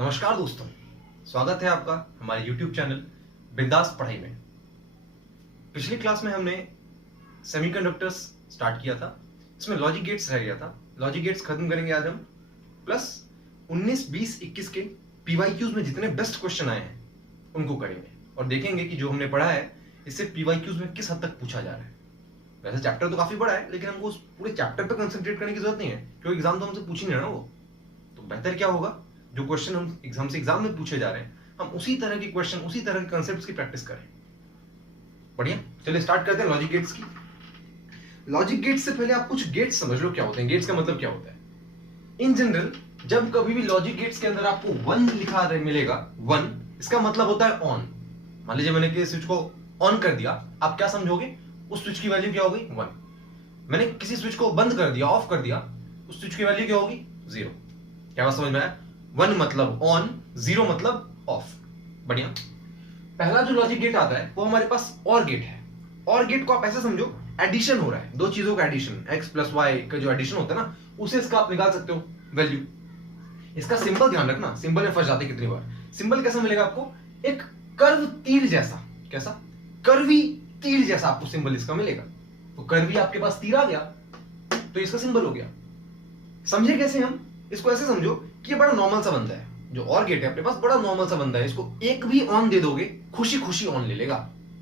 नमस्कार दोस्तों, स्वागत है आपका हमारे YouTube चैनल बिंदास पढ़ाई में। पिछली क्लास में हमने सेमीकंडक्टर्स स्टार्ट किया था, इसमें लॉजिक गेट्स रह गया था। लॉजिक गेट्स खत्म करेंगे आज हम, प्लस 19, 20, 21 के PYQs में जितने बेस्ट क्वेश्चन आए हैं उनको करेंगे और देखेंगे कि जो हमने पढ़ा है इससे PYQs में किस हद तक पूछा जा रहा है। वैसे चैप्टर तो काफी बड़ा है, लेकिन हमको उस पूरे चैप्टर पर कंसंट्रेट करने की जरूरत नहीं है, क्योंकि एग्जाम तो हमसे पूछ ही नहीं रहा ना वो। तो बेहतर क्या होगा, जो क्वेश्चन हम एग्जाम में पूछे जा रहे हैं हम उसी तरह के क्वेश्चन, उसी तरह के कॉन्सेप्ट्स की प्रैक्टिस करें। बढ़िया, चलिए स्टार्ट करते हैं लॉजिक गेट्स की। लॉजिक गेट्स से पहले आप कुछ गेट्स समझ लो क्या होते हैं, गेट्स का मतलब क्या होता है। इन जनरल जब कभी भी लॉजिक गेट्स के अंदर आपको 1 लिखा मिलेगा, 1 इसका मतलब होता है ऑन। मान लीजिए मैंने किसी स्विच को ऑन कर दिया, आप क्या समझोगे, उस स्विच की वैल्यू क्या हो गई, 1। मैंने किसी स्विच को बंद कर दिया, ऑफ कर दिया, उस स्विच की वैल्यू क्या होगी, 0। क्या बात समझ में आया? 1 मतलब ऑन, 0 मतलब ऑफ। बढ़िया। पहला जो लॉजिक गेट आता है वो हमारे पास और गेट है। और गेट को आप ऐसे समझो, एडिशन हो रहा है, दो चीजों का एडिशन, x प्लस y का जो एडिशन होता है ना, उसे इसका आप निकाल सकते हो वैल्यू। इसका सिंबल ध्यान रखना, सिंबल में फंस जाते कितनी बार। सिंबल कैसा मिलेगा आपको, एक कर्व तीर जैसा। कैसा? कर्वी तीर जैसा आपको सिंबल इसका मिलेगा। तो कर्वी आपके पास तीर आ गया तो इसका सिंबल हो गया। समझे कैसे हम? इसको ऐसे समझो कि ये बड़ा नॉर्मल सा बंदा है, जो और गेट है अपने पास बड़ा नॉर्मल सा बंदा है। इसको एक भी ऑन दे दोगे, खुशी खुशी ऑन ले लेगा।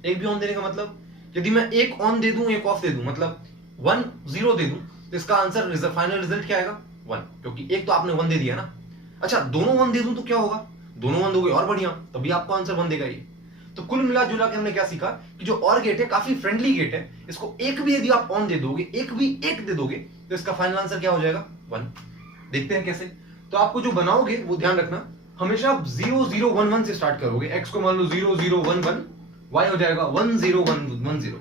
एक भी ऑन देने का मतलब, यदि मैं एक ऑन दे दूं एक ऑफ दे दूं, मतलब 1 0 दे दूं, तो इसका आंसर फाइनल रिजल्ट क्या आएगा, 1, क्योंकि एक तो आपने 1 दे दिया ना। अच्छा, दोनों 1 दे दूं तो क्या होगा, दोनों 1 दोगे और बढ़िया, तभी आपको आंसर 1 देगा ये। तो कुल मिला जुला के हमने क्या सीखा कि जो और गेट है काफी फ्रेंडली गेट है। इसको एक भी यदि आप ऑन दे दोगे, एक भी एक दे दोगे, तो इसका फाइनल आंसर क्या हो जाएगा, 1। देखते हैं कैसे। तो आपको जो बनाओगे वो ध्यान रखना, हमेशा आप 0 0 1 1 से स्टार्ट करोगे। x को मान लो 0 0 1 1, y हो जाएगा 1 0 1 1 0,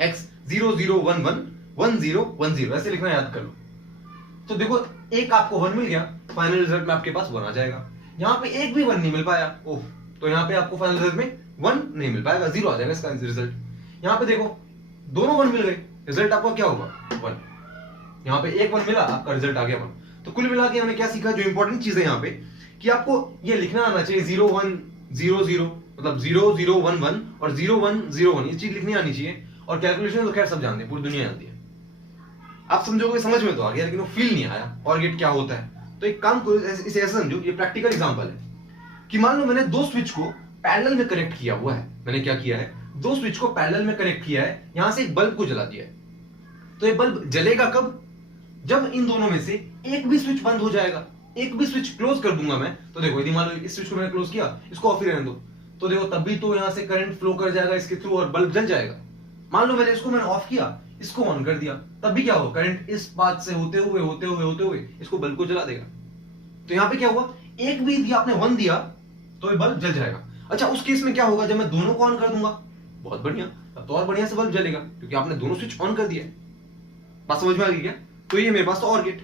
x 0 0 1 1 1 0 1 0, ऐसे लिखना याद कर लो। तो देखो एक आपको 1 मिल गया, फाइनल रिजल्ट में आपके पास 1 आ जाएगा। यहां पे एक भी 1 नहीं मिल पाया, ओह, तो यहां पे आपको फाइनल रिजल्ट में 1 नहीं मिल पाएगा, 0 आ जाएगा इसका रिजल्ट। यहां पे देखो दोनों 1 मिल गए, रिजल्ट आपका क्या होगा, 1। यहां पे एक 1 मिला, आपका रिजल्ट आ गया 1। तो कुल मिला के हमने क्या सीखा, जो इंपॉर्टेंट चीज है यहाँ पे, कि आपको ये लिखना आना चाहिए 0 1 0 0, मतलब 0 0 1 1 और 0 1 0 1, ये चीज लिखनी आनी चाहिए। और कैलकुलेशन तो खैर सब जानते हैं, पूरी दुनिया जानती है। आप समझोगे, समझ में तो आ गया, लेकिन वो फील नहीं आया और गेट क्या होता है। तो एक काम करो, इसे ऐसे समझो, ये प्रैक्टिकल एग्जांपल है कि मान लो मैंने दो स्विच को पैरेलल में कनेक्ट किया हुआ है। मैंने क्या किया है, दो स्विच को पैरेलल में कनेक्ट किया है, यहां से एक बल्ब को जला दिया है। तो ये बल्ब जलेगा कब, जब इन दोनों में से एक भी स्विच बंद हो जाएगा। एक भी स्विच क्लोज कर दूंगा मैं, तो देखो यदि मान लो इस स्विच को मैंने क्लोज किया, इसको ऑफ ही रहने दो, तो देखो तभी तो यहां से करंट फ्लो कर जाएगा इसके थ्रू और बल्ब जल जाएगा। मान लो मैंने ऑफ किया, इसको ऑन कर दिया, तब भी क्या होगा, करंट इस बात से होते हुए इसको बल्ब को जला देगा। तो यहां पे क्या हुआ, एक भी यदि आपने 1 दिया तो ये बल्ब जल जाएगा। अच्छा, उस केस में क्या होगा, जब मैं दोनों को ऑन कर दूंगा, बहुत बढ़िया, अब तो और बढ़िया से बल्ब जलेगा, क्योंकि आपने दोनों स्विच ऑन कर दिया है। बात समझ में आ गई क्या? तो ये मेरे पास तो और गेट।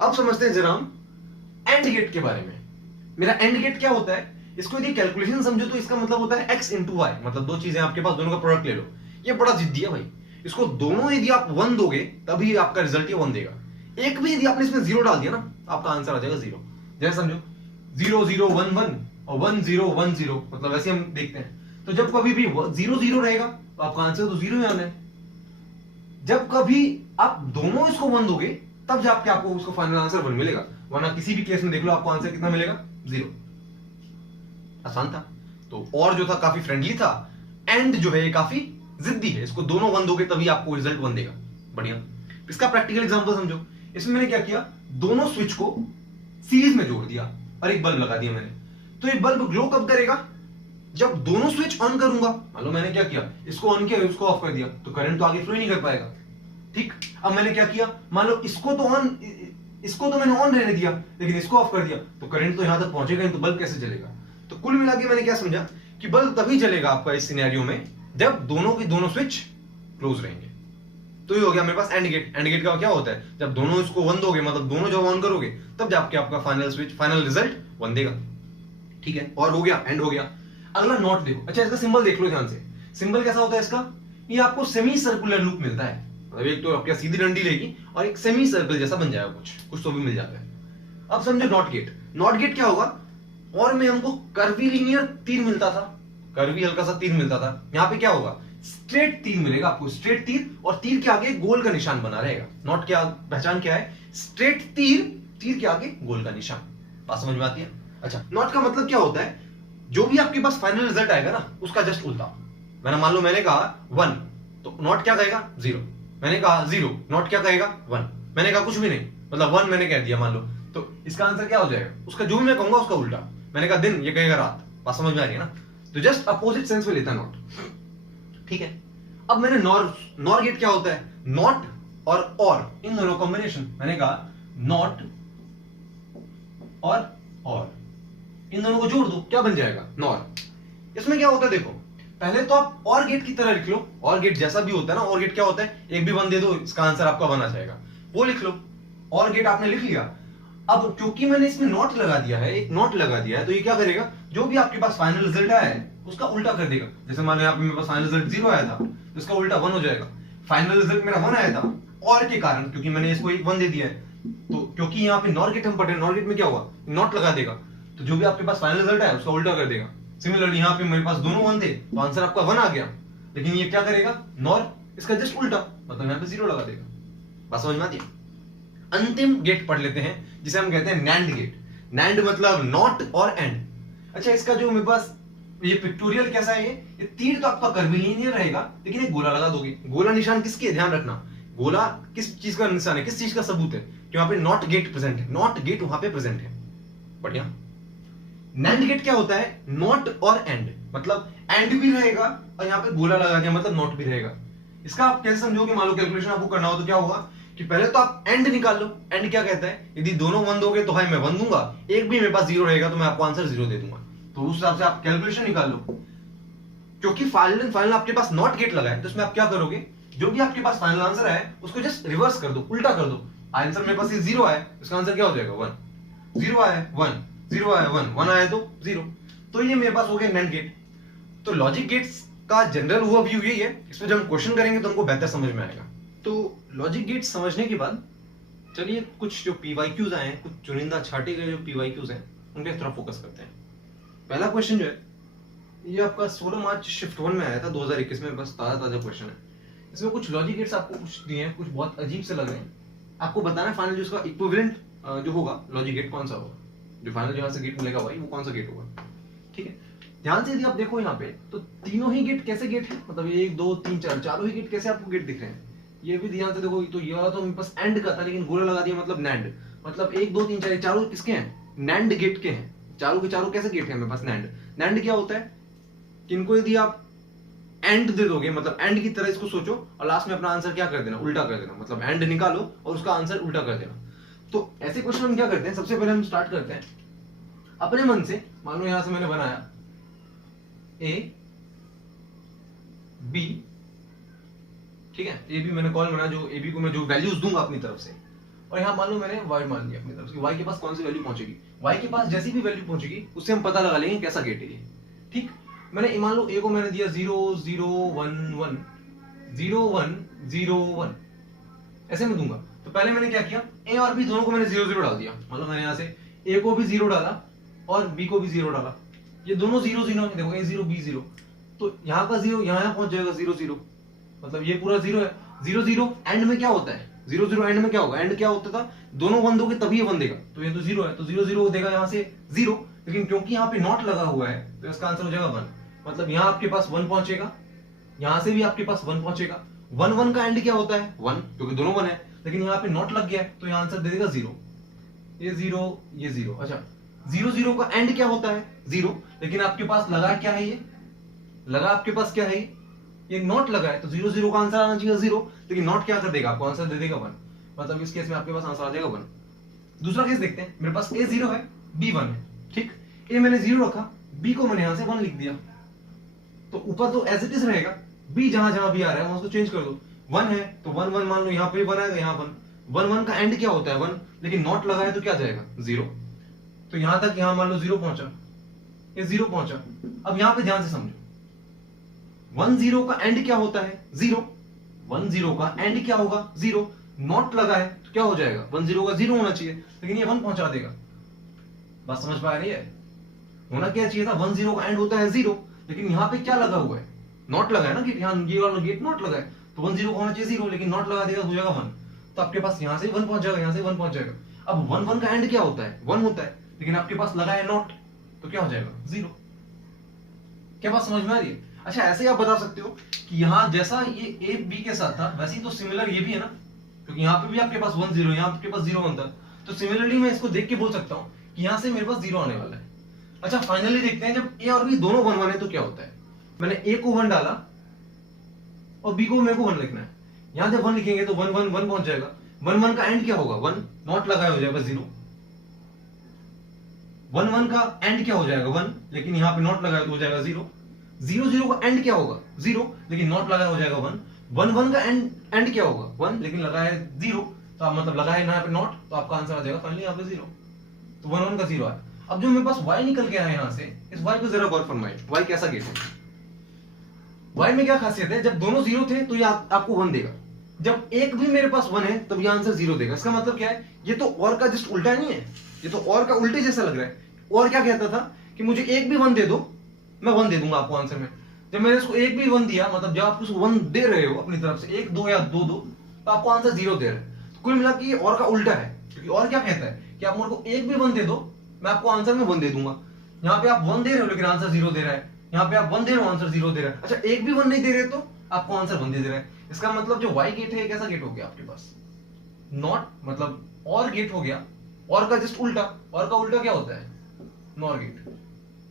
अब समझते हैं जरा हम एंड गेट के बारे में। मेरा एंड गेट क्या होता है, इसको यदि कैलकुलेशन समझो तो इसका मतलब होता है x इंटू वाई, मतलब दो चीजें आपके पास, दोनों का प्रोडक्ट ले लो। ये बड़ा जिद्दी है भाई, इसको दोनों यदि आप 1 दोगे तभी आपका रिजल्ट ये 1 देगा। एक भी यदि आपने इसमें 0 डाल दिया ना, आपका आंसर आ जाएगा 0। जैसे समझो 0 0 1 1 और 1 0 1 0, मतलब वैसे हम देखते हैं। तो जब कभी भी 0 0 रहेगा तो आपका आंसर तो 0 ही आना है। जब कभी आप दोनों इसको 1 दोगे तब जाके आपको उसको फाइनल आंसर 1 मिलेगा, वरना किसी भी केस में देख लो आपको आंसर कितना मिलेगा, 0। आसान था। तो और जो था काफी फ्रेंडली था, एंड जो है ये काफी जिद्दी है, इसको दोनों 1 दोगे तभी आपको रिजल्ट 1 देगा। बढ़िया। इसका प्रैक्टिकल एग्जांपल समझो। इसमें मैंने क्या किया, दोनों स्विच को सीरीज में जोड़ दिया और एक बल्ब लगा दिया मैंने। तो ये बल्ब ग्लो कब करेगा, जब दोनों स्विच ऑन करूंगा। मान लो मैंने क्या किया, इसको ऑन किया, इसको ऑफ कर दिया, तो करंट तो आगे फ्लो ही नहीं कर पाएगा। ठीक, अब मैंने क्या किया, मान लो इसको तो मैंने ऑन रहने दिया, लेकिन इसको ऑफ कर दिया, तो करंट तो यहां तक पहुंचेगा नहीं, तो बल्ब कैसे जलेगा। तो कुल मिला के मैंने क्या समझा कि बल्ब तभी जलेगा आपका इस सिनेरियो में जब दोनों के दोनों स्विच क्लोज रहेंगे। तो ये हो गया मेरे पास एंड गेट। एंड गेट का क्या होता है, जब दोनों इसको 1 दोगे, मतलब दोनों जब ऑन करोगे, तब जाके आपका फाइनल रिजल्ट 1 देगा। ठीक है, और हो गया, एंड हो गया। अगला नॉट देखो। अच्छा, इसका सिंबल देख लो ध्यान से। सिंबल कैसा होता है इसका, ये आपको सेमी सर्कुलर लूप मिलता है, मतलब एक तो आपकी सीधी डंडी लेगी और एक सेमी सर्कल जैसा बन जाएगा, कुछ तो भी मिल जाता है। अब समझो नॉट गेट। नॉट गेट क्या होगा, और में हमको कर्वीलिनियर तीर मिलता था, कर्वी हल्का सा तीर मिलता था। यहाँ पे क्या होगा, स्ट्रेट तीर मिलेगा आपको, स्ट्रेट तीर, और तीर के आगे गोल का निशान बना रहेगा। नॉट क्या पहचान क्या है, स्ट्रेट तीर, तीर के आगे गोल का निशान। बात समझ में आती है? अच्छा, नॉट का मतलब क्या होता है, जो भी आपके पास फाइनल रिजल्ट आएगा ना उसका जस्ट उल्टा। मैंने मान लो मैंने कहा 1 तो नॉट क्या कहेगा 0, मैंने कहा 0 नॉट क्या कहेगा 1, मैंने कहा कुछ भी नहीं मतलब 1 मैंने कह दिया मान लो, तो इसका आंसर क्या हो जाएगा, उसका जो भी मैं कहूंगा उसका उल्टा। मैंने कहा दिन, ये कहेगा रात। बात समझ में आ रही है ना? तो जस्ट अपोजिट सेंस में लेता नॉट, ठीक है। अब मैंने नॉर गेट क्या होता है, नॉट और इन दोनों कॉम्बिनेशन। मैंने कहा नॉट और इन दोनों को जोड़ दो, क्या बन जाएगा नॉर। इसमें क्या होता है देखो, पहले तो आप और गेट की तरह लिख लो, और गेट जैसा भी होता है ना, और गेट क्या होता है, एक भी 1 दे दो इसका आंसर आपका 1 आ जाएगा, वो लिख लो। और गेट आपने लिख लिया। अब क्योंकि मैंने इसमें नॉट लगा दिया है, एक नॉट लगा दिया है, तो ये क्या करेगा, जो भी आपके पास फाइनल रिजल्ट आया है उसका उल्टा कर देगा। जैसे मान लो यहाँ पे मेरे पास फाइनल रिजल्ट 0 आया था तो इसका उल्टा 1 हो जाएगा। फाइनल रिजल्ट मेरा 1 आया था और के कारण, क्योंकि मैंने इसको एक 1 दे दिया है, तो क्योंकि यहाँ पे नॉर गेट हम पढ़े, नॉर गेट में क्या हुआ, नॉट लगा देगा, तो जो भी आपके पास फाइनल रिजल्ट है उसका उल्टा कर देगा। सिमिलरली यहाँ पे मेरे पास दोनों 1 थे तो आंसर आपका 1 आ गया, लेकिन ये क्या करेगा, नॉर इसका जस्ट उल्टा, मतलब यहाँ पे 0 लगा देगा। बात समझ में आती है? अंतिम गेट पढ़ लेते हैं जिसे हम कहते हैं नैंड गेट। नैंड मतलब नॉट और एंड। अच्छा, इसका जो मेरे पास ये पिक्टोरियल कैसा है, ये तीर तो आपका कर्वीलिनियर रहेगा, लेकिन एक गोला लगा दोगे। गोला निशान किसके है, ध्यान रखना, गोला किस चीज का निशान है, किस चीज का सबूत है, कि वहां पे नॉट गेट प्रेजेंट है, नॉट गेट वहां पे प्रेजेंट है। बढ़िया। नैंड गेट क्या होता है, नॉट और एंड, मतलब एंड भी रहेगा और यहाँ पे गोला लगा दिया मतलब नॉट भी रहेगा। इसका आप कैसे समझोगे, मान लो कैलकुलेशन आपको करना हो तो क्या होगा कि पहले तो आप एंड निकाल लो। एंड क्या कहता है, यदि दोनों 1 दोगे तो भाई मैं 1 दूंगा, एक भी मेरे पास 0 रहेगा तो मैं आपको आंसर 0 दे दूंगा। तो उस हिसाब से आप कैलकुलेशन निकाल लो। क्योंकि फाइनल आपके पास नॉट गेट लगा है तो इसमें आप क्या करोगे, जो भी आपके पास फाइनल आंसर है उसको जस्ट रिवर्स कर दो, उल्टा कर दो। आंसर मेरे पास 0 है, इसका आंसर क्या हो जाएगा 1, 0 आया 1, 0 आया 1, 1 आया तो 0। तो ये मेरे पास हो गया नैंड गेट। तो लॉजिक गेट्स का जनरल ओवरव्यू यही है, इसमें जब हम क्वेश्चन करेंगे तो हमको बेहतर समझ में आएगा। तो लॉजिक गेट समझने के बाद चलिए कुछ जो पीवाईक्यूज आए हैं, कुछ चुनिंदा छाटे गए जो पीवाईक्यूज हैं उनके थोड़ा फोकस करते हैं। पहला क्वेश्चन जो है ये आपका 16 मार्च शिफ्ट 1 में आया था 2021 में, बस ताजा क्वेश्चन है। इसमें कुछ लॉजिक गेट्स आपको कुछ दिए हैं, कुछ बहुत अजीब से लग रहे हैं, आपको बताना है फाइनल जो इसका इक्विवेलेंट जो होगा लॉजिक गेट कौन सा होगा, जो फाइनल जहां से गेट मिलेगा भाई वो कौन सा गेट होगा। ठीक है, ध्यान से यदि आप देखो यहाँ पे तो तीनों ही गेट कैसे गेट है, मतलब 1 2 3 4 चारों ही गेट कैसे आपको गेट दिख रहे हैं, ये भी ध्यान से देखो। तो ये वाला तो मेरे पास एंड का था लेकिन गोला लगा दिया मतलब नैंड, मतलब 1 2 3 4 चारों किसके हैं, नैंड गेट के हैं। चारों के चारों कैसे गेट है मेरे पास, नैंड। नैंड क्या होता है कि इनको यदि आप एंड दे दोगे, मतलब एंड की तरह इसको सोचो और लास्ट में अपना आंसर क्या कर देना, उल्टा कर देना, मतलब एंड निकालो और उसका आंसर उल्टा कर देना। तो ऐसे क्वेश्चन हम क्या करते हैं, सबसे पहले हम स्टार्ट करते हैं अपने मन से। मान लो यहां से मैंने बनाया ए बी, ठीक है, ए बी मैंने कॉल बनाया, जो ए बी को मैं जो वैल्यूज दूंगा अपनी तरफ से, और यहाँ मान लो मैंने वाई मान लिया अपनी तरफ से, वाई के पास कौन सी वैल्यू पहुंचेगी, वाई के पास जैसी भी वैल्यू पहुंचेगी उससे हम पता लगा लेंगे कैसा गेट है ये। ठीक, मैंने मान लो ए को मैंने दिया 0 0 1 1 0 1 0 1, ऐसे में दूंगा। तो पहले मैंने क्या किया, ए और बी दोनों को मैंने 0 0 डाल दिया, मतलब मैंने यहाँ से ए को भी 0 डाला और बी को भी 0 डाला, ये दोनों 0 0 देखो, ए 0 बी 0, तो यहाँ का 0 यहाँ पहुंच जाएगा 0 0, मतलब ये पूरा 0 है। 0 0 एंड में क्या होता है, 0 0 एंड में क्या होगा, एंड क्या होता था, दोनों 1 दोगे तभी ये 1 देगा, तो ये तो 0 है, तो 0 0 देगा यहाँ से 0, लेकिन क्योंकि यहाँ पे नॉट लगा हुआ है तो इसका आंसर हो जाएगा 1, मतलब यहाँ आपके पास 1 पहुंचेगा, यहाँ से भी आपके पास 1 पहुंचेगा। 1 1 का एंड क्या होता है 1, क्योंकि दोनों 1 है, लेकिन यहाँ पे नॉट लग गया है तो यहाँ आंसर दे देगा 0, ये 0 ये 0। अच्छा, 0 0 का एंड क्या होता है 0, लेकिन आपके पास लगा क्या है, ये लगा आपके पास क्या है, ये नॉट लगा है, तो 0 0 का आंसर आना चाहिए 0, लेकिन नॉट क्या कर देगा, आपको आंसर दे देगा 1, मतलब इस केस में आपके पास आंसर आ जाएगा 1। दूसरा केस देखते हैं, मेरे पास a 0 है b 1 है, ठीक, a मैंने 0 रखा, b को मैंने यहां से 1 लिख दिया, तो ऊपर तो एज इट इज रहेगा, b जहां जहां भी आ रहा है उसको चेंज कर दो। 1 है तो 1 1 मान लो, यहाँ पे 1 आएगा, यहाँ 1 1 1 का एंड क्या होता है 1, लेकिन नॉट लगा है तो क्या जाएगा 0, तो यहां तक यहां मान लो 0 पहुंचा, ये 0 पहुंचा। अब यहां पे ध्यान से समझो, 1 0 का एंड क्या होता है 0, 1 0 का एंड क्या होगा 0, नॉट लगा है तो क्या हो जाएगा 1 0 का 0 होना चाहिए, लेकिन ये 1 पहुंचा देगा। बात समझ पा रही है? होना क्या चाहिए था, 1 0 का एंड होता है 0, लेकिन यहाँ पे क्या लगा हुआ है, नॉट लगा है ना, गेट यहाँ ये वाला गेट नॉट लगा है, तो 1 0 होना चाहिए 0, लेकिन नॉट लगा देगा तो हो जाएगा 1, तो आपके पास यहाँ से 1 पहुंच जाएगा, यहाँ से 1 पहुंच जाएगा। अब 1 1 का एंड क्या होता है, 1 होता है, लेकिन आपके पास लगा है नॉट, तो क्या हो जाएगा 0। क्या बात समझ में आ रही है? अच्छा ऐसे आप बता सकते हो कि यहाँ जैसा ये ए बी के साथ था वैसे ही तो सिमिलर ये भी है ना, क्योंकि यहाँ पे भी आपके पास 1 0, यहाँ आपके पास 0 1 था, तो सिमिलरली मैं इसको देख के बोल सकता हूँ कि यहाँ से मेरे पास 0 आने वाला है। अच्छा फाइनली देखते हैं, जब ए और बी दोनों 1 1 है तो क्या होता है। मैंने ए को 1 डाला और बी को मेरे को 1 लिखना है, यहाँ जब 1 लिखेंगे तो 1 1 1 पहुंच जाएगा। 1 1 का एंड क्या होगा, 1 नॉट लगाया हो जाएगा 0। 1 1 का एंड क्या हो जाएगा 1, लेकिन यहाँ पे नॉट लगाया तो हो जाएगा 0। 0 0 का एंड क्या होगा 0, लेकिन नॉट लगाया हो जाएगा 1। 1 1 का एंड क्या होगा 1, लेकिन लगाया है 0, तो आप मतलब लगाया यहाँ पे नॉट, तो आपका आंसर आ जाएगा फाइनली यहाँ पे 0। तो 1 1 का 0 आया। अब जो मेरे पास y निकल के आया यहाँ से, इस y को जरा गौर फरमाइए, y कैसा गेट है। y में क्या खासियत है, जब दोनों 0 थे तो ये आपको 1 देगा, जब एक भी मेरे पास 1 है तब ये आंसर 0 देगा। इसका मतलब क्या है, ये तो और का जस्ट उल्टा नहीं है, ये तो और का उल्टे जैसा लग रहा है। और क्या कहता था कि मुझे एक भी 1 दे दो, मैं 1 दे दूंगा आपको आंसर में। जब मैंने इसको एक भी 1 दिया, मतलब जब आप उसको 1 दे रहे हो अपनी तरफ से, 1 2 या 2 2, तो आपको आंसर 0 दे रहे हैं। तो कुल मिला के ये और का उल्टा है, क्योंकि और क्या कहता है कि आप मेरे को एक भी 1 दे दो, मैं आपको आंसर में 1 दे दूंगा। यहाँ पे आप 1 दे रहे हो लेकिन आंसर 0 दे रहा है, यहाँ पे आप 1 दे रहे हो आंसर 0 दे रहा है। अच्छा एक भी 1 नहीं दे रहे तो आपको आंसर 1 दे रहा है। इसका मतलब जो y गेट है कैसा गेट हो गया आपके पास, नॉट मतलब और गेट हो गया, और का जस्ट उल्टा। और का उल्टा क्या होता है, नॉर गेट।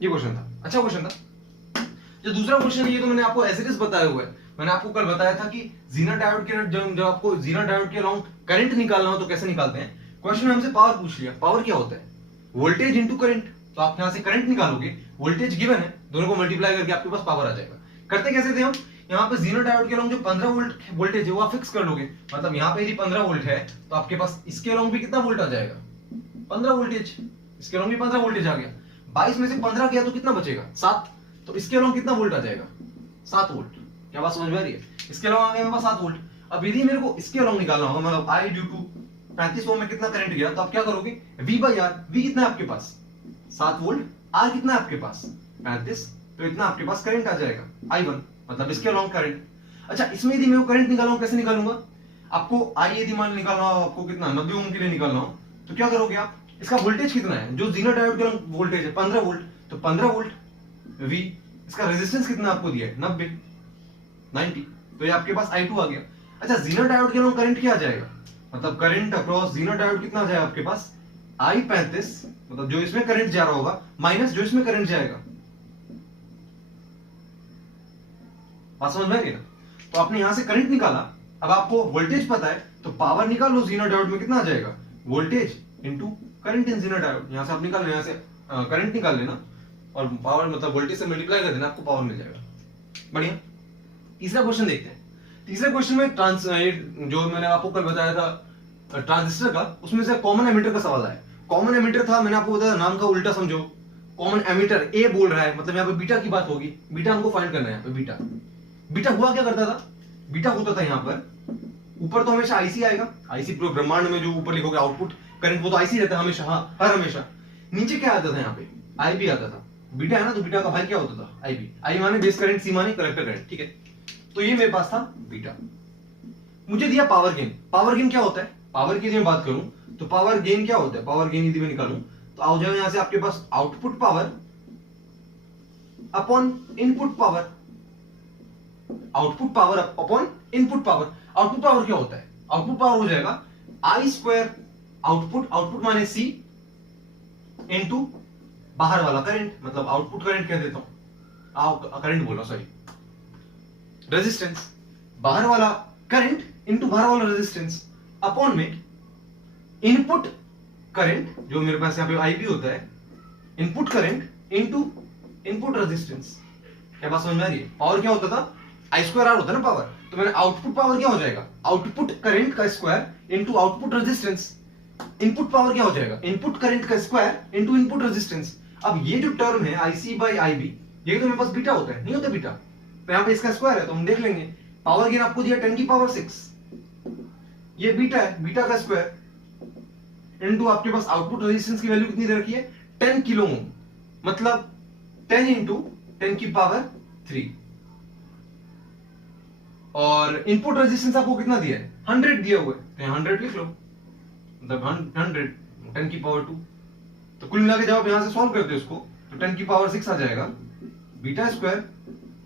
ये क्वेश्चन था, अच्छा क्वेश्चन था। जो दूसरा क्वेश्चन है ये तो मैंने आपको एज इट इज बताया हुआ है। मैंने आपको कल बताया था कि जीना डायोड के जब आपको जीना डायोड के अराउंड करंट निकालना हो तो कैसे निकालते हैं। क्वेश्चन में हमसे पावर पूछ लिया, पावर क्या होता है, वोल्टेज इंटू करंट। तो आप यहां से करंट निकालोगे, वोल्टेज गिवन है, दोनों को मल्टीप्लाई करके आपके पास पावर आ जाएगा। करते कैसे थे हम, यहाँ पे जीरो डायोड के अराउंड जो 15 वोल्ट वोल्टेज है वो आप फिक्स कर लोगे। मतलब यहाँ पे यदि 15 वोल्ट है तो आपके पास इसके अराउंड भी कितना वोल्ट आ जाएगा, 15 वोल्टेज। इसके अराउंड भी 15 वोल्टेज आ गया, 22 में से 15 गया तो कितना बचेगा, 7। तो इसके अराउंड कितना वोल्ट आ जाएगा, 7 वोल्ट। क्या बात समझ में आ रही है, इसके अलावा आ गया मेरे पास 7 वोल्ट। अब यदि मेरे को इसके अराउंड निकालना होगा, मतलब आई ड्यू टू 35 ओम में कितना करंट गया, तो आप क्या करोगे, V बाई आर। V कितना है आपके पास 7 वोल्ट, R कितना है आपके पास 35, तो इतना आपके पास करंट आ जाएगा I1, मतलब इसके अराउंड करंट। अच्छा इसमें यदि मैं करंट निकालूं, कैसे निकालूंगा, आपको I यदि मान निकालना हो, आपको कितना 90 ओम के लिए निकालना हो, तो क्या करोगे आप, इसका वोल्टेज कितना है, जो जीरो डायोड के वोल्टेज है 15 वोल्ट, तो 15 वोल्ट V। इसका रेजिस्टेंस कितना आपको दिया है 90, तो ये आपके पास I2 आ गया। अच्छा जीरो डायोड के करंट क्या आ जाएगा, मतलब करंट अक्रॉस जीरो डायोड कितना आ जाएगा आपके पास I35, मतलब जो इसमें करंट जा रहा होगा माइनस जो इसमें करंट जाएगा। बात समझ में आ गई ना। तो आपने यहां से करंट निकाला, अब आपको वोल्टेज पता है तो पावर निकालो, जीरो डायोड में कितना आ जाएगा, voltage into current in zero diode. यहां से आप निकाल, यहां से करंट निकाल लेना और पावर मतलब वोल्टेज से मल्टीप्लाई कर देना, आपको पावर मिल जाएगा। बढ़िया। तीसरा क्वेश्चन देखते हैं। तीसरे क्वेश्चन में जो मैंने आपको कल बताया था ट्रांजिस्टर का, उसमें से कॉमन एमिटर का सवाल आया। कॉमन एमिटर था, मैंने आपको बताया नाम का उल्टा समझो। कॉमन एमिटर ए बोल रहा है, मतलब यहाँ पे बीटा की बात होगी, बीटा हमको फाइंड करना है। यहाँ पे बीटा, बीटा हुआ क्या करता था, बीटा होता था यहाँ पर ऊपर तो हमेशा आईसी आएगा, आईसी पूरे ब्रह्मांड में जो ऊपर लिखोगे आउटपुट करंट वो तो आईसी रहता है हमेशा, हाँ हर हमेशा। नीचे क्या आता था, यहाँ पे आईबी आता था। बीटा है ना, तो बीटा का भाई क्या होता था आईबी। आई माने बेस करंट, सी माने कलेक्टर करंट, ठीक है। तो ये मेरे पास था बीटा। मुझे दिया पावर गेन। पावर गेन क्या होता है, पावर की यदि मैं बात करूं तो पावर गेन क्या होता है, पावर गेन यदि मैं निकालूं तो आ जाएगा यहां से आपके पास output power upon input power, output power upon input power. Output power क्या होता है, आउटपुट पावर हो जाएगा आई स्क्वायर आउटपुट, आउटपुट माने सी, इनटू बाहर वाला करंट, मतलब आउटपुट करंट कह देता हूं, करंट बोला सॉरी, रेजिस्टेंस, बाहर वाला करंट इनटू बाहर वाला रेजिस्टेंस, अपॉन में इनपुट करंट जो मेरे पास यहाँ पे आईबी होता है, input current into input resistance. क्या बात समझ में आ रही है। पावर क्या होता था, आई स्क्वायर आर होता है ना पावर, तो मैंने आउटपुट पावर क्या हो जाएगा, आउटपुट करंट का square into output resistance. Input power क्या हो जाएगा, इनपुट करंट का स्क्वायर इनटू इनपुट रेजिस्टेंस। अब ये जो टर्म है आईसी बाई आईबी, ये तो मेरे पास बीटा होता है, नहीं होता बीटा, तो यहाँ पे इसका स्क्वायर है तो हम देख लेंगे। पावर गेन आपको दिया 10 की पावर 6, ये बीटा है, बीटा का स्क्वायर इनटू आपके पास आउटपुट रेजिस्टेंस की वैल्यू कितनी दे रखी है 10 किलो ओम। मतलब 10 इंटू 10 की पावर 3। और इनपुट रेजिस्टेंस आपको कितना दिया है? 100 दिया हुआ है, तो यहाँ 100 लिख लो, मतलब 100 10 की पावर 2। तो कुल मिला के जब आप यहां से सॉल्व करते हो इसको, तो 10 की पावर 6 आ जाएगा, बीटा स्क्वायर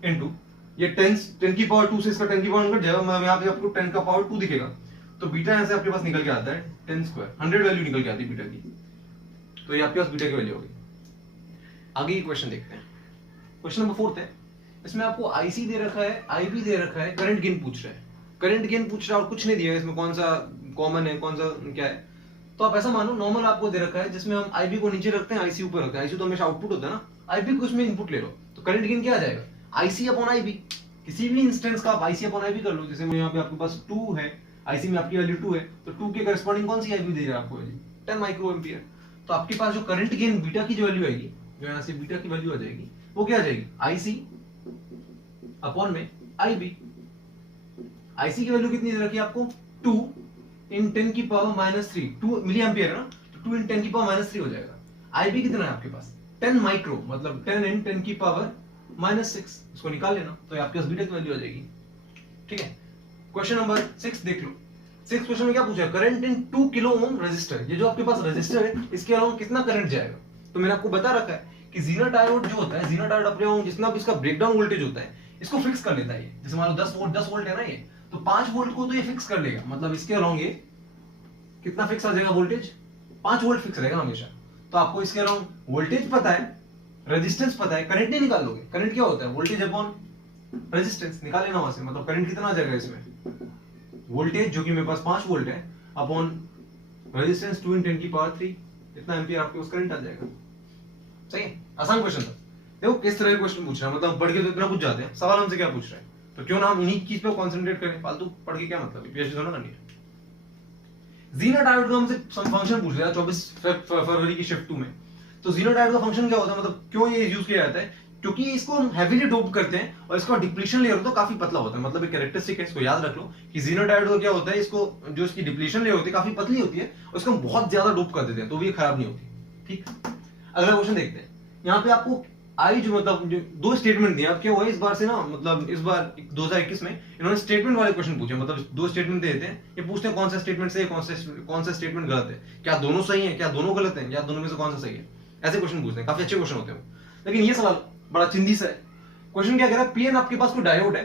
इंटू ये 10 की पावर 2 से इसका 10 की पावर कट जाएगा, मतलब यहाँ पे आपको 10 का पावर 2 दिखेगा, तो बीटा यहां से आपके पास निकल के आता है 10 स्क्वायर, 100 वैल्यू निकल के आती है बीटा की, तो ये आपके पास बीटा की वैल्यू होगी। आगे क्वेश्चन देखते हैं। क्वेश्चन नंबर 4 है, इसमें आपको आईसी दे रखा है, आईबी दे रखा है, करंट गेन पूछ रहा है। करंट गेन पूछ रहा है और कुछ नहीं दिया है इसमें, कौन सा कॉमन है कौन सा क्या है। तो आप ऐसा मानो नॉर्मल आपको दे रखा है जिसमें हम आईबी को नीचे रखते हैं, आईसी ऊपर रखते हैं। आईसी तो हमेशा आउटपुट होता है ना, आईबी को उसमें इनपुट ले लो, तो करंट गेन क्या आ जाएगा? IC upon IB. किसी भी इंस्टेंस का आप आईसी अपॉन आईबी कर लो, जैसे यहाँ पे आपके पास 2 है, आईसी में आपकी वैल्यू 2 है, तो 2 के करस्पॉन्डिंग कौन सी आईबी दे रहा है आपको? 10 माइक्रो एम्पियर। तो आपके पास जो करंट गेन बीटा की जो वैल्यू आएगी, जो यहाँ से बीटा की वैल्यू आ जाएगी, वो क्या आ जाएगी? आईसी अपॉन में आईबी। आईसी की वैल्यू कितनी दे रखी है आपको? 2 इन 10 की पावर -3, 2 मिली एम्पियर है ना, तो 2 इन 10 की पावर -3 हो जाएगा। आईबी कितना है आपके पास? 10 माइक्रो, मतलब 10 इन 10 की पावर -6, इसको निकाल लेना, तो आपके पास बीटा की वैल्यू आ जाएगी। ठीक है, क्वेश्चन नंबर 6 देख लो। 6 क्वेश्चन में क्या पूछा? Current in 2 kilo ohm resistor. ये जो आपके पास रेजिस्टर है, इसके अलावा कितना करंट जाएगा? तो मैंने आपको बता रखा है कि जीना डायोड जो होता है, जीना डायोड अपने जितना भी इसका ब्रेकडाउन वोल्टेज होता है, इसको फिक्स कर लेता है। जैसे मान लो 10 वोल्ट है ना ये, तो 5 वोल्ट को तो ये फिक्स कर लेगा, मतलब इसके अलाउंग ये कितना फिक्स आ जाएगा वोल्टेज? 5 वोल्ट फिक्स रहेगा हमेशा। तो आपको इसके अलाउंग वोल्टेज पता है, रेजिस्टेंस पता है, करंट नहीं निकाल लोगे। करंट क्या होता है? वोल्टेज अपॉन रेजिस्टेंस, निकाल लेना वहां से। मतलब करंट कितना आ जाएगा इसमें? वोल्टेज जो कि मेरे पास 5 वोल्ट है अपॉन रेजिस्टेंस 2 इन 10 की पावर 3, इतना एम्पियर आपके पास करंट आ जाएगा। सही है, आसान क्वेश्चन था। देखो किस तरह के क्वेश्चन पूछ रहा है, मतलब पढ़ के तो इतना कुछ जाते हैं, सवाल हमसे क्या पूछ रहा है, तो क्यों ना हम इन्हीं चीज पे कंसंट्रेट करें, फालतू पढ़ के क्या मतलब है, पीएचडी थोड़ा करनी है। जीना डायोड का हमसे फंक्शन पूछ रहा है 24 फरवरी की शिफ्ट 2 में। तो जीना डायोड का फंक्शन क्या होता है, मतलब क्यों ये यूज किया जाता है? क्योंकि इसको हम हेवीली डोप करते हैं और इसका डिप्लीशन लेयर तो काफी पतला होता है, मतलब एक कैरेक्टरिस्टिक है, इसको याद रख लो कि जीना डायोड का क्या होता है, इसको जो इसकी डिप्लीशन लेयर होती है काफी पतली होती है और इसको हम बहुत ज्यादा डोप कर देते हैं, तो भी खराब नहीं होती। ठीक, अगला क्वेश्चन देखते हैं। यहाँ पे आपको आई जो मतलब जो 2 स्टेटमेंट दिए, अब क्या हुआ इस बार से ना, मतलब इस बार 2021 में इन्होंने स्टेटमेंट वाले क्वेश्चन पूछे, मतलब 2 स्टेटमेंट दे देते हैं, ये पूछते हैं कौन सा स्टेटमेंट सही है, कौन सा स्टेटमेंट गलत है, क्या दोनों सही है, क्या दोनों गलत है, या दोनों में से कौन सा सही है। ऐसे क्वेश्चन पूछते हैं, काफी अच्छे क्वेश्चन होते हैं। लेकिन ये सवाल बड़ा चिंदी सा है। क्वेश्चन क्या कह रहा है? पीएन आपके पास कोई डायोड है,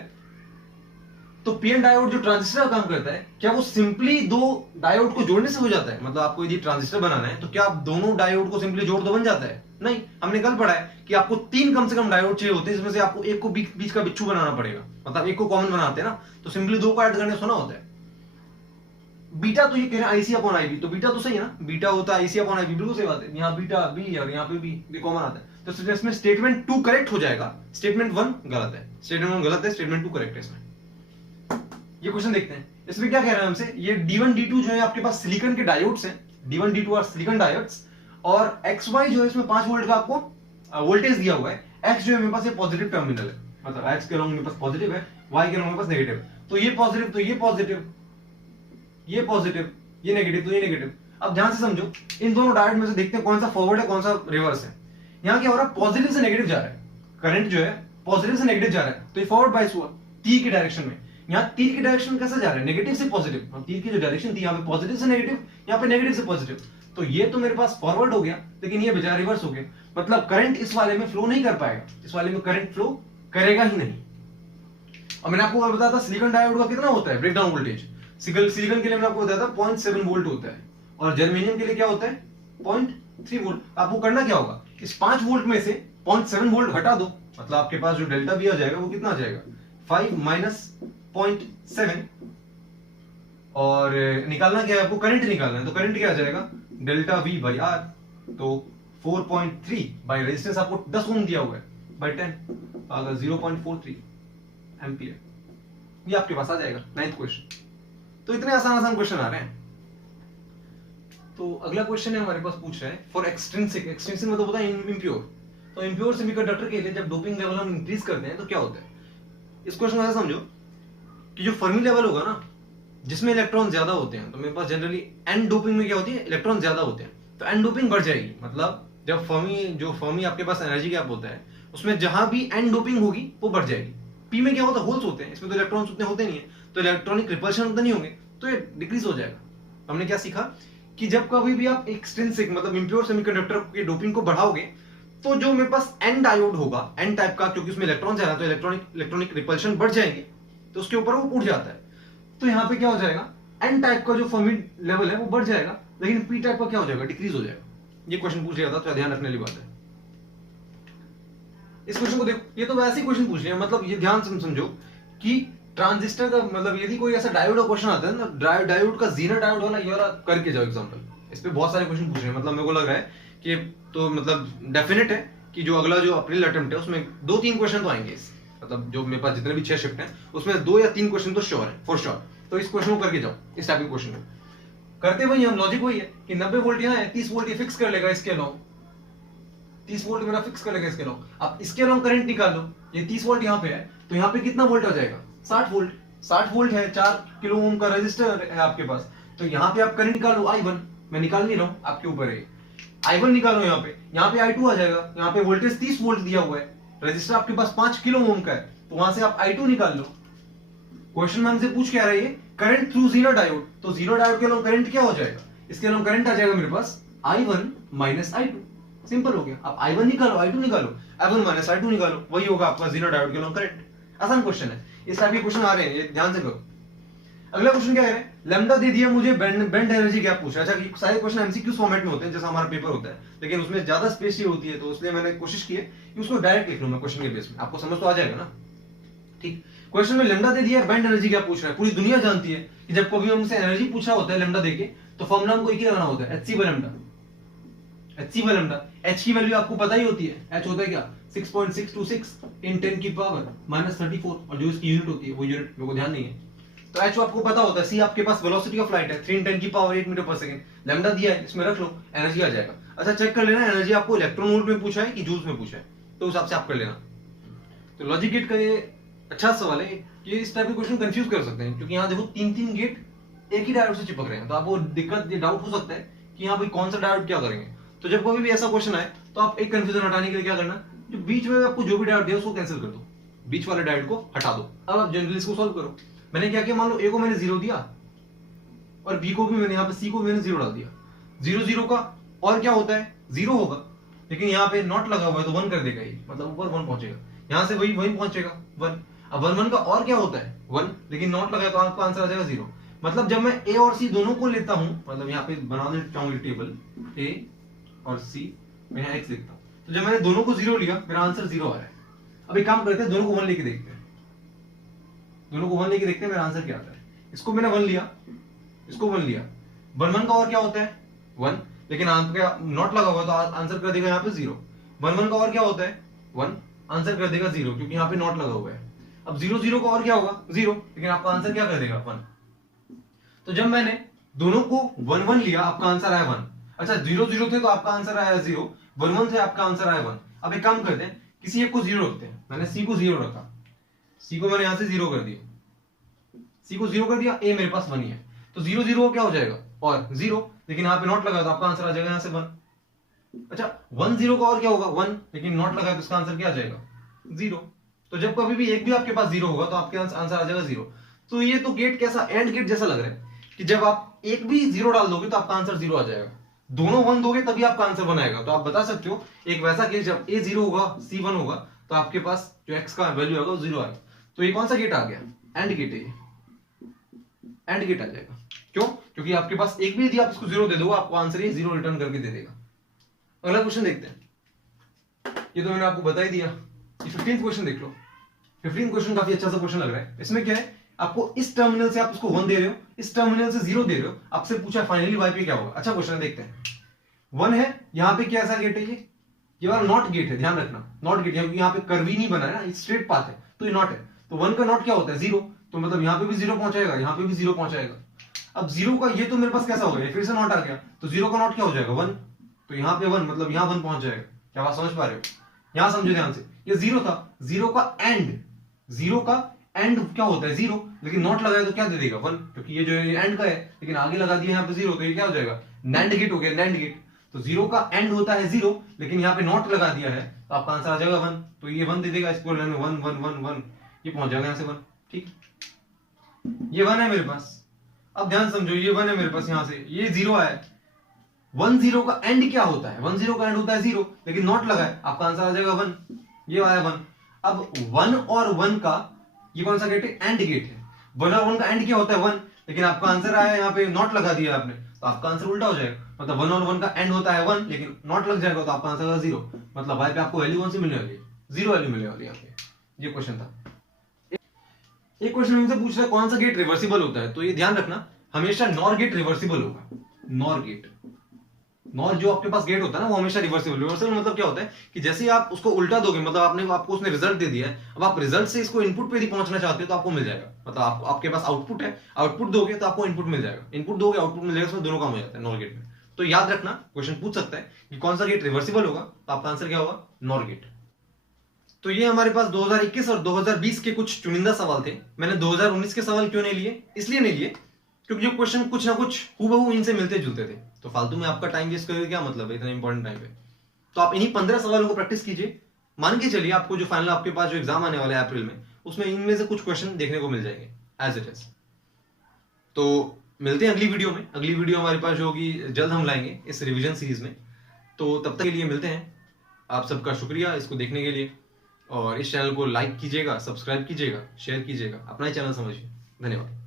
तो पीएन डायोड जो ट्रांजिस्टर का काम करता है, क्या वो सिंपली 2 डायोड को जोड़ने से हो जाता है? मतलब आपको यदि ट्रांजिस्टर बनाना है तो क्या आप दोनों डायोड को सिंपली जोड़ दो बन जाता है? नहीं, हमने कल पढ़ा है कि आपको 3 कम से कम डायोड चाहिए होते हैं, जिसमें से आपको एक को बीच का बिच्छू बनाना पड़ेगा, मतलब एक को कॉमन बनाते हैं ना, तो सिंपली 2 को ऐड करने सुना होता है। बीटा तो ये कह रहे हैं आईसी अपॉन आईबी, तो बीटा तो सही है ना, बीटा होता है आईसी अपॉन आईबी, बिल्कुल सही बात है। यहाँ बीटा बी और यहाँ पे भी कॉमन आता है, तो इसमें स्टेटमेंट 2 करेक्ट हो जाएगा, स्टेटमेंट 1 गलत है, स्टेटमेंट 1 गलत है, स्टेटमेंट 2 करेक्ट है इसमें। ये क्वेश्चन देखते हैं, इसमें क्या कह रहा है हमसे, ये D1 D2 जो है आपके पास सिलिकॉन के डायोड्स हैं, D1 D2 और सिलिकॉन डायोड्स, और XY जो है इसमें 5 वोल्ट का आपको वोल्टेज दिया हुआ है। X जो है मेरे पास ये पॉजिटिव टर्मिनल है, मतलब X के अलोंग मेरे पास पॉजिटिव है, Y के अलोंग मेरे पास नेगेटिव, तो ये पॉजिटिव तो ये पॉजिटिव, ये पॉजिटिव ये नेगेटिव तो ये नेगेटिव। अब ध्यान से समझो, इन दोनों डायोड में से देखते हैं कौन सा फॉरवर्ड है कौन सा रिवर्स है। यहाँ क्या हो रहा है, पॉजिटिव से नेगेटिव जा रहा है, करंट जो है पॉजिटिव से नेगेटिव जा रहा है, तो ये फॉरवर्ड बाइस हुआ तीर की डायरेक्शन में। यहाँ तीर की डायरेक्शन कैसे जा रहा है, नेगेटिव से पॉजिटिव, और तीर की जो डायरेक्शन थी यहाँ पे पॉजिटिव से नेगेटिव, यहाँ पे नेगेटिव से पॉजिटिव, तो ये तो मेरे पास फॉरवर्ड हो गया, लेकिन ये बेचारा रिवर्स हो गया, मतलब करंट इस वाले में फ्लो नहीं कर पाएगा, इस वाले में करंट फ्लो करेगा ही नहीं। और मैंने आपको बताया था सिलिकॉन डायोड का कितना होता है ब्रेकडाउन वोल्टेज, सिलिकॉन के लिए मैंने आपको बताया था 0.7 वोल्ट होता है, और जर्मेनियम के लिए क्या होता है 0.3 वोल्ट। आपको करना क्या होगा, इस 5 वोल्ट में से 0.7 वोल्ट घटा दो, मतलब आपके पास जो डेल्टा भी आ जाएगा वो कितना आ जाएगा 5 माइनस 0.7, और निकालना क्या है आपको, करंट निकालना है, तो करंट क्या आ जाएगा डेल्टा वी बाई आर, तो 4.3 बाई रेजिस्टेंस आपको 10 ओम दिया हुआ है बाई 10 अगर 0.43 एम्पियर, ये आपके पास आ जाएगा 9th क्वेश्चन। तो इतने आसान क्वेश्चन आ रहे हैं। तो अगला क्वेश्चन है हमारे पास पूछ रहा है फॉर एक्सट्रिंसिक, एक्सट्रिंसिक मतलब होता है इम्प्योर, तो इम्प्योर सेमीकंडक्टर के लिए जब डोपिंग लेवल हम इंक्रीज करते हैं तो क्या होता है। इस क्वेश्चन को ऐसा समझो कि जो फर्मी लेवल होगा ना, जिसमें इलेक्ट्रॉन ज्यादा होते हैं, तो मेरे पास जनरली एन डोपिंग में क्या होती है, इलेक्ट्रॉन ज्यादा होते हैं, तो एन डोपिंग बढ़ जाएगी, मतलब जब फर्मी आपके पास एनर्जी गैप होता है, उसमें जहां भी एन डोपिंग होगी वो बढ़ जाएगी। पी में क्या होता है, होल्स होते हैं, इसमें तो इलेक्ट्रॉन्स उतने होते नहीं है, तो इलेक्ट्रॉनिक रिपल्शन उतने नहीं होंगे, तो ये डिक्रीज हो जाएगा। हमने क्या सीखा कि जब कभी भी आप एक्सट्रिंसिक मतलब इंप्योर सेमीकंडक्टर के डोपिंग को बढ़ाओगे, तो जो मेरे पास एन डायोड होगा एन टाइप का, क्योंकि उसमें इलेक्ट्रॉन है तो इलेक्ट्रॉनिक रिपल्शन बढ़ जाएंगे, तो उसके ऊपर वो उड़ जाता है। तो यहाँ पे क्या हो जाएगा, एन टाइप का जो फर्मी लेवल है वो बढ़ जाएगा, लेकिन पी टाइप का क्या हो जाएगा, डिक्रीज हो जाएगा। ये क्वेश्चन पूछ लिया था, तो ध्यान रखने वाली बात है। इस क्वेश्चन को देखो, ये तो वैसे ही क्वेश्चन पूछ लिया, मतलब ये ध्यान से समझो कि ट्रांजिस्टर का मतलब यदि कोई ऐसा डायोड का क्वेश्चन आता है ना, डायोड का जीरो डायोड वाला, ये वाला करके जाओ एग्जांपल। इस पे बहुत सारे क्वेश्चन पूछ रहे हैं, मतलब मेरे को लग रहा है कि तो मतलब डेफिनेट है कि जो अगला जो अप्रैल अटेम्प्ट है उसमें 2-3 क्वेश्चन तो आएंगे। मतलब जो मेरे पास जितने भी 6 शिफ्ट हैं उसमें 2 या 3 क्वेश्चन तो श्योर है, फॉर श्योर। तो इस क्वेश्चन को करके जाओ, इस टाइप के क्वेश्चन को करते वही हम, लॉजिक वही है कि 90 वोल्ट यहाँ है, 30 वोल्ट ये फिक्स कर लेगा इसके अलावा, 30 वोल्ट मेरा फिक्स कर लेगा इसके अलावा। आप इसके अलावा करंट निकाल लो, ये 30 वोल्ट यहाँ पे है, तो यहाँ पे कितना वोल्ट आ जाएगा, 60 वोल्ट। 60 वोल्ट है, 4 किलो ओम का रेजिस्टर है आपके पास, तो यहाँ पे आप करंट निकालो I1, मैं निकाल नहीं रहा हूँ, आपके ऊपर है। I1 निकालो यहाँ पे I2 आ जाएगा, यहाँ पे वोल्टेज 30 वोल्ट दिया हुआ है, रेजिस्टर आपके पास 5 किलो ओम का है, तो वहां से आप I2 निकाल लो। क्वेश्चन में हमसे पूछ क्या रहा है, करंट थ्रू जीरो डायोड, तो जीरो डायोड के अलावा करंट क्या हो जाएगा, इसके अलावा करंट आ जाएगा मेरे पास I1 माइनस I2। सिंपल हो गया, आप I1 निकालो I2 निकालो, I1 माइनस I2 निकालो, वही होगा आपका जीरो डायोड के अलावा करंट। आसान क्वेश्चन है, इस टाइप के क्वेश्चन आ रहे हैं, ये ध्यान से करो। अगला क्वेश्चन क्या है, लैम्डा दे दिया मुझे, बेंड एनर्जी क्या पूछा। अच्छा, सारे क्वेश्चन एमसीक्यू फॉर्मेट में होते हैं जैसा हमारा पेपर होता है, लेकिन उसमें ज्यादा स्पेस ही होती है, तो इसलिए मैंने कोशिश की है कि उसको डायरेक्ट लिख लूं मैं क्वेश्चन के बेस में, आपको समझ तो आ जाएगा ना। ठीक, क्वेश्चन में लैम्डा दे दिया, बेंड एनर्जी क्या पूछ रहा है। पूरी दुनिया जानती है कि जब कभी हमसे एनर्जी पूछा होता है लैम्डा देके, तो फॉर्मूला हमको एक ही लगाना होता है, hc/λ। h की वैल्यू आपको पता ही होती है, h होता है क्या, 6.626 इन 10 की पावर -34, और जो इसकी यूनिट होती है वो यूनिट मेरे को ध्यान नहीं है, तो h आपको पता होता है। c आपके पास वेलोसिटी ऑफ लाइट है, 3 × 10 की पावर 8 मीटर पर सेकंड। लैम्डा दिया है, इसमें रख लो, एनर्जी आ जाएगा। अच्छा, चेक कर लेना एनर्जी आपको इलेक्ट्रॉन वोल्ट में पूछा है कि जूल्स में पूछा है, तो उस हिसाब से आप कर लेना। तो लॉजिक गेट का ये अच्छा सवाल है कि इस टाइप के क्वेश्चन कंफ्यूज कर सकते हैं, क्योंकि यहाँ देखो 3-3 गेट एक ही डायोड से चिपक रहे हैं, तो आपको दिक्कत, ये डाउट हो सकता है कि यहाँ भाई कौन सा डायोड क्या करेंगे। तो जब कभी भी ऐसा क्वेश्चन आए तो आप एक कंफ्यूजन हटाने के लिए क्या करना, जो बीच में आपको जो भी डायोड दिया उसको कैंसिल कर दो, बीच वाले डायोड को हटा दो। अब आप जनरली इसको सॉल्व करो। मैंने क्या किया, मान लो ए को मैंने 0 दिया और बी को भी मैंने, यहाँ पे सी को मैंने 0 डाल दिया। 0 का और क्या होता है, 0 होगा, लेकिन यहाँ पे नॉट लगा हुआ है तो 1 कर देगा, ये मतलब ऊपर 1 पहुंचेगा, यहाँ से वही पहुंचेगा 1। अब 1 का और क्या होता है 1, लेकिन नॉट लगा है तो आपका आंसर आ जाएगा 0। मतलब जब मैं ए और सी दोनों को लेता हूं, मतलब यहाँ पे बना देता हूँ टेबल, ए और सी, मैं यहाँ x लिखता हूँ, तो जब मैंने दोनों को 0 लिया, मेरा आंसर 0 आ रहा है। अब एक काम करते हैं, दोनों को 1 लेके देखते हैं, दोनों को 1 लेके देखते हैं मेरा आंसर क्या आता है। इसको मैंने 1 लिया, इसको 1 लिया, 1 का और क्या होता है 1, लेकिन आपका नॉट लगा हुआ तो आंसर कर देगा यहाँ पे 0। 1 का और क्या होता है 1, आंसर कर देगा 0, क्योंकि यहाँ पे नॉट लगा हुआ है। अब 0 का और क्या होगा 0, लेकिन आपका आंसर क्या कर देगा 1। तो जब मैंने दोनों को 1 लिया, आपका आंसर आया 1। अच्छा, 0 थे तो आपका आंसर आया 0, 1 थे आपका आंसर आया 1। अब एक काम करते हैं, किसी एक को 0 रखते हैं। मैंने सी को 0 रखा, सी को मैंने यहां से 0 कर दिया, सी को 0 कर दिया, ए मेरे पास 1 ही है, तो 0 क्या हो जाएगा और 0, लेकिन यहाँ पे नॉट लगा तो आपका आंसर आ जाएगा यहाँ से 1। अच्छा, 1 का और क्या होगा 1, लेकिन नॉट लगा तो इसका आंसर क्या आ जाएगा 0। तो जब कभी भी एक भी आपके पास 0 होगा तो आपके आंसर आ जाएगा 0। तो ये तो गेट कैसा, एंड गेट जैसा लग रहा है कि जब आप एक भी 0 डाल दोगे तो आपका आंसर 0 आ जाएगा, दोनों 1 दोगे तभी आपका आंसर 1 आएगा। तो आप बता सकते हो एक वैसा केस, जब ए 0 होगा सी 1 होगा तो आपके पास जो एक्स का वैल्यू आएगा वो 0 आएगा। तो ये कौन सा गेट आ गया, एंड गेट है, एंड गेट आ जाएगा। क्यों, क्योंकि आपके पास एक भी यदि आप इसको 0 दे दोगे, आपको आंसर ये 0 रिटर्न करके दे देगा। अगला क्वेश्चन देखते हैं, ये तो मैंने आपको बता ही दिया। 15th क्वेश्चन देख लो। 15th क्वेश्चन काफी अच्छा सा क्वेश्चन लग रहा है। इसमें क्या है, आपको इस टर्मिनल से आप इसको 1 दे रहे हो, इस टर्मिनल से 0 दे रहे हो, आपसे पूछा फाइनली वाई पे क्या होगा। अच्छा क्वेश्चन है, देखते हैं। 1 है, यहाँ पे क्या ऐसा गेट है, ये वाला नॉट गेट है, ध्यान रखना नॉट गेट, यहाँ पे कर्व ही नहीं बना है ना, स्ट्रेट पाथ है, तो ये नॉट है। तो 1 का नॉट क्या होता है 0, तो मतलब यहाँ पे भी 0 पहुंचाएगा, यहाँ पे भी 0 पहुंचाएगा। अब 0 का ये तो मेरे पास कैसा हो गया, फिर से नॉट आ गया, तो 0 का नॉट क्या हो जाएगा 1, तो यहाँ पे 1 मतलब यहाँ 1 पहुंच जाएगा। क्या बात समझ पा रहे हो, यहाँ समझो ध्यान से, ये 0 था, 0 का एंड क्या होता है 0, लेकिन नॉट लगाया तो क्या दे देगा 1, क्योंकि ये जो एंड का है, लेकिन आगे लगा दिया यहाँ पे 0, तो ये क्या हो जाएगा नैंड गेट हो गया, नैंड गेट। तो 0 का एंड होता है 0, लेकिन यहाँ पे नॉट लगा दिया है तो आपका आंसर आ जाएगा 1। तो ये 1 दे देगा, इसको लाइन में 1 1 1 1, ये पहुंच जाएगा यहाँ से 1। ठीक, ये 1 है मेरे पास। अब ध्यान समझो, ये 1 है मेरे पास, यहाँ से ये 0 है। 1 0 का एंड क्या होता है? 1 0 का एंड होता है 0, लेकिन नॉट लगा है, आपका आंसर आ जाएगा 1। ये आया 1। अब 1 और 1 का ये कौन सा गेट है? एंड गेट है। 1 और 1 का एंड क्या होता है? 1, लेकिन आपका आंसर आया यहाँ पे नॉट लगा दिया आपने, तो आपका आंसर उल्टा हो जाएगा। मतलब 1 और 1 का एंड होता है 1, लेकिन नॉट लग जाएगा तो आपका आंसर होगा 0। मतलब y पे आपको वैल्यू कौन सी मिलने वाली है? 0 वैल्यू मिलने वाली है यहाँ पे। ये क्वेश्चन था। एक क्वेश्चन हमसे पूछ रहा है कौन सा गेट रिवर्सिबल होता है, तो ये ध्यान रखना, हमेशा नॉर गेट रिवर्सिबल होगा। नॉर गेट, नॉर जो आपके पास गेट होता है ना, वो हमेशा रिवर्सिबल। रिवर्सिबल मतलब क्या होता है कि जैसे ही आप उसको उल्टा दोगे, मतलब आपको उसने रिजल्ट दे दिया है, अब आप रिजल्ट से इसको इनपुट पे यदि पहुंचना चाहते हो तो आपको मिल जाएगा। मतलब आपके पास आउटपुट है, आउटपुट दोगे तो आपको इनपुट मिल जाएगा, इनपुट दोगे आउटपुट मिल जाएगा, इसमें दोनों काम हो जाता है नॉर गेट में। तो याद रखना, क्वेश्चन पूछ सकता है कि कौन सा गेट रिवर्सिबल होगा, तो आपका आंसर क्या होगा? NOR gate. तो ये हमारे पास 2021 और 2020 के कुछ चुनिंदा सवाल थे। मैंने 2019 के सवाल क्यों नहीं लिए? इसलिए नहीं लिए क्योंकि जो क्वेश्चन कुछ ना कुछ हूबहू इनसे मिलते जुलते थे, तो फालतू में आपका टाइम वेस्ट करके क्या मतलब है इतना इंपॉर्टेंट टाइम पे। तो आप इन्हीं 15 सवालों को प्रैक्टिस कीजिए, मान के चलिए आपको जो फाइनल आपके पास जो एग्जाम आने वाला है अप्रैल में, उसमें इनमें से कुछ क्वेश्चन देखने को मिल जाएंगे एज इट इज। तो मिलते हैं अगली वीडियो में। अगली वीडियो हमारे पास जो होगी जल्द हम लाएंगे इस रिविजन सीरीज में। तो तब तक के लिए मिलते हैं। आप सबका शुक्रिया इसको देखने के लिए, और इस चैनल को लाइक कीजिएगा, सब्सक्राइब कीजिएगा, शेयर कीजिएगा, अपना ही चैनल समझिए। धन्यवाद।